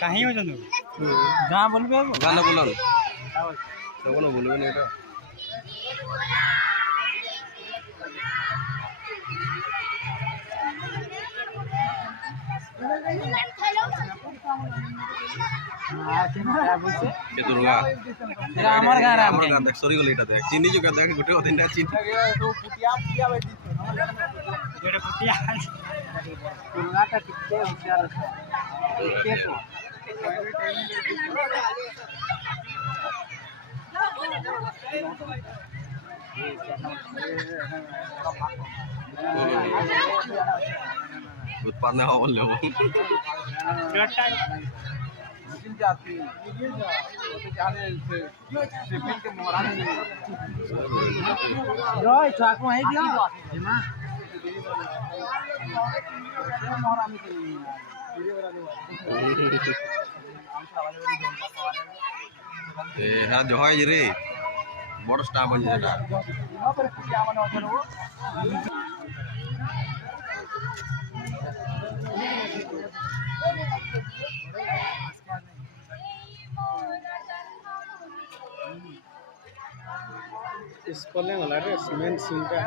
कहीं हो जानो गाना बोलबे गाना बोलन तब ना बोलबे ना এটা के दुर्गा तेरा আমার গান আমার গান দেখ সরি গলি এটা দেখ চিনি juga দেখ গুটে কথা না চিনি তো পুটিয়া পুটিয়া বাইতি যেটা পুটিয়া পুরনাটা কিতে হুঁশিয়ার আছে কে তো उत्पादन हवा ले जाती तो जाने से फिल्म के मोरानी रोय चाकू है दिया हेमा मोरानी के ए हां जो है रे बड़ स्टाफ है जेटा इसको ले वाला रे सीमेंट सीनटा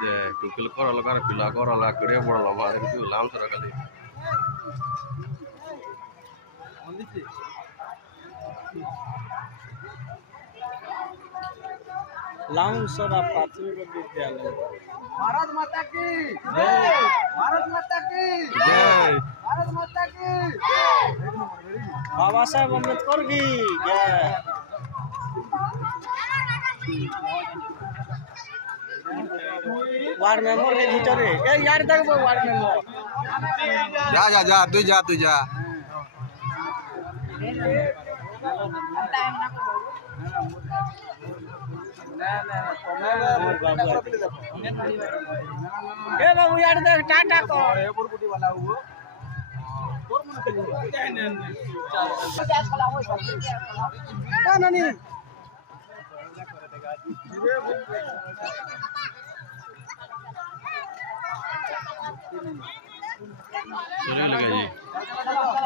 जे टुकल कर लगा पिला कर लगा कड़े बड़ लगा तू लाम सर खाली लांगसरा प्राथमिक विद्यालय भारत माता की जय भारत माता की जय भारत माता की बाबा साहेब अम्बेडकर की जय वार्ड मेंबर के भीतर है ए यार तक वार्ड मेंबर जा जा जा तू जा ए बाबू यार देख टाटा को ए बुरबुटी वाला वो ना नानी चले लगा जी